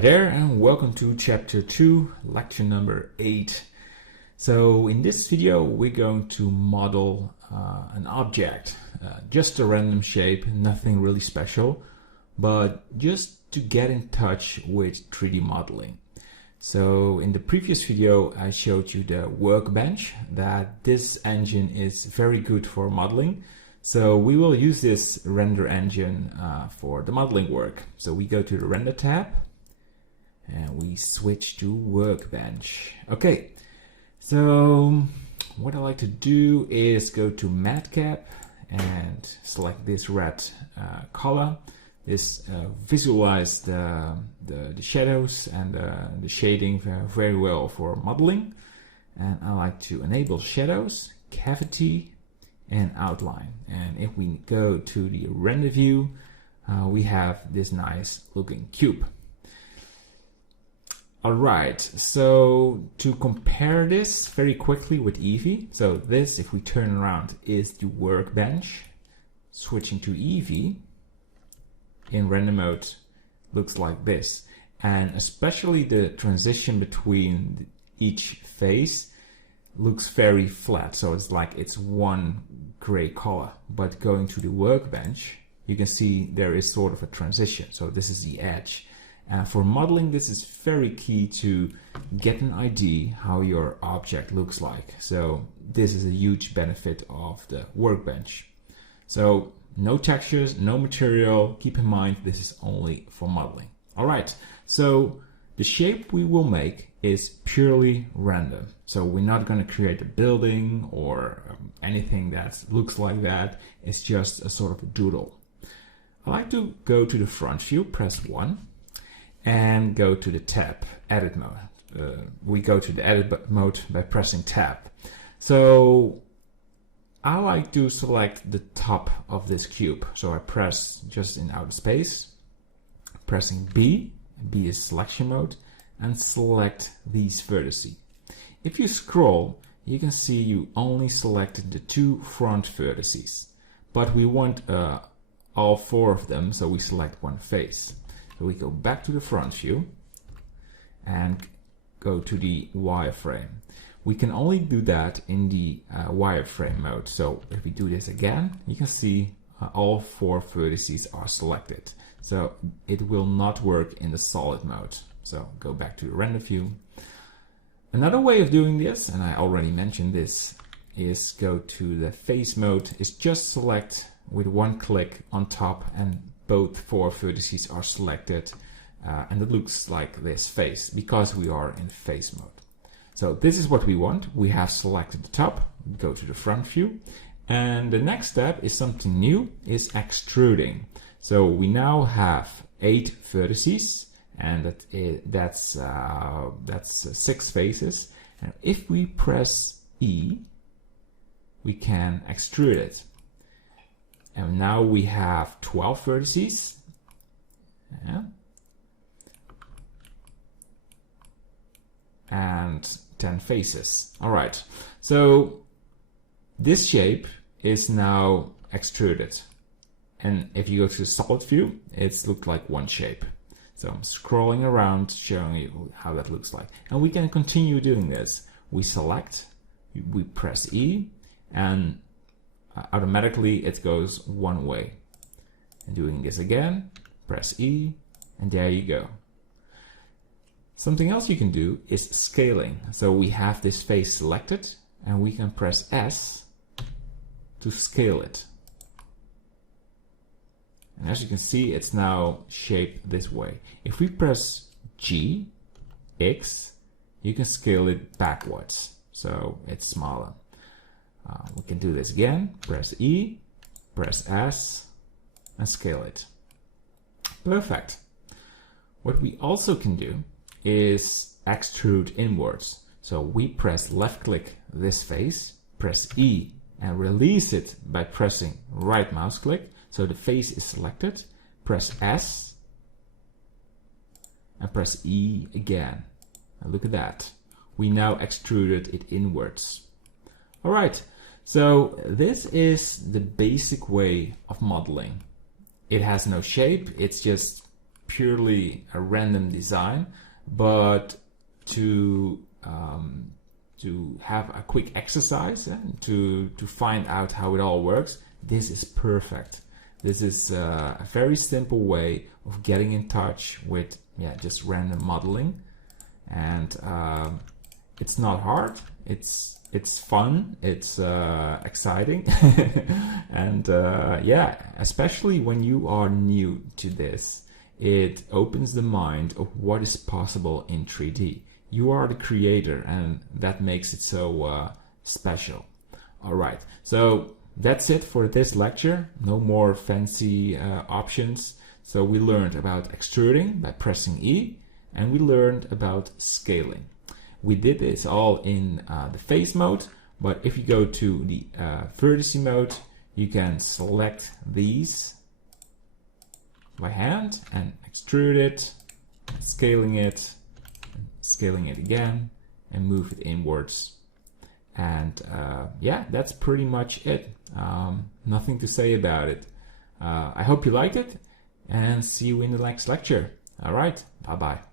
Hi there, and welcome to chapter 2, lecture number 8. So in this video we're going to model an object, just a random shape, nothing really special, but just to get in touch with 3D modeling. So in the previous video I showed you the workbench, that this engine is very good for modeling. So we will use this render engine for the modeling work. So we go to the render tab and we switch to workbench. Okay, so what I like to do is go to matcap and select this red color. This visualize the shadows and the shading very well for modeling. And I like to enable shadows, cavity, and outline. And if we go to the render view, we have this nice looking cube. Alright, so to compare this very quickly with Eevee, so this, if we turn around, is the workbench. Switching to Eevee in render mode looks like this, and especially the transition between each face looks very flat, so it's like it's one gray color. But going to the workbench, you can see there is sort of a transition, so this is the edge. For modeling, this is very key to get an idea how your object looks like. So this is a huge benefit of the workbench. So no textures, no material. Keep in mind, this is only for modeling. All right, so the shape we will make is purely random. So we're not going to create a building or anything that looks like that. It's just a sort of a doodle. I like to go to the front view, press 1. And go to the tab, edit mode. We go to the edit mode by pressing tab. So I like to select the top of this cube. So I press just in outer space, pressing B. B is selection mode, and select these vertices. If you scroll, you can see you only selected the 2 front vertices, but we want all 4 of them, so we select one face. So we go back to the front view and go to the wireframe. We can only do that in the wireframe mode. So if we do this again, you can see all 4 vertices are selected. So it will not work in the solid mode. So go back to the render view. Another way of doing this, and I already mentioned this, is go to the face mode. Is just select with one click on top, and both 4 vertices are selected, and it looks like this face because we are in face mode. So this is what we want. We have selected the top, go to the front view, and the next step is something new, is extruding. So we now have 8 vertices, and that's 6 faces. And if we press E, we can extrude it. And now we have 12 vertices. Yeah. And 10 faces. All right. So this shape is now extruded. And if you go to the solid view, it's looked like one shape. So I'm scrolling around showing you how that looks like. And we can continue doing this. We select, we press E, and automatically it goes one way. And doing this again, press E, and there you go. Something else you can do is scaling. So we have this face selected, and we can press S to scale it. And as you can see, it's now shaped this way. If we press G, X, you can scale it backwards, so it's smaller. We can do this again, press E, press S, and scale it. Perfect. What we also can do is extrude inwards. So we press left click this face, press E, and release it by pressing right mouse click. So the face is selected, press S, and press E again. And look at that. We now extruded it inwards. All right. So this is the basic way of modeling. It has no shape, it's just purely a random design, but to have a quick exercise and to find out how it all works, this is perfect. This is a very simple way of getting in touch with just random modeling, and it's not hard. It's fun. It's exciting, and especially when you are new to this, it opens the mind of what is possible in 3D. You are the creator, and that makes it so special. All right, so that's it for this lecture. No more fancy options. So we learned about extruding by pressing E, and we learned about scaling. We did this all in the face mode, but if you go to the vertice mode, you can select these by hand and extrude it, scaling it again, and move it inwards. And that's pretty much it. Nothing to say about it. I hope you liked it, and see you in the next lecture. All right, bye-bye.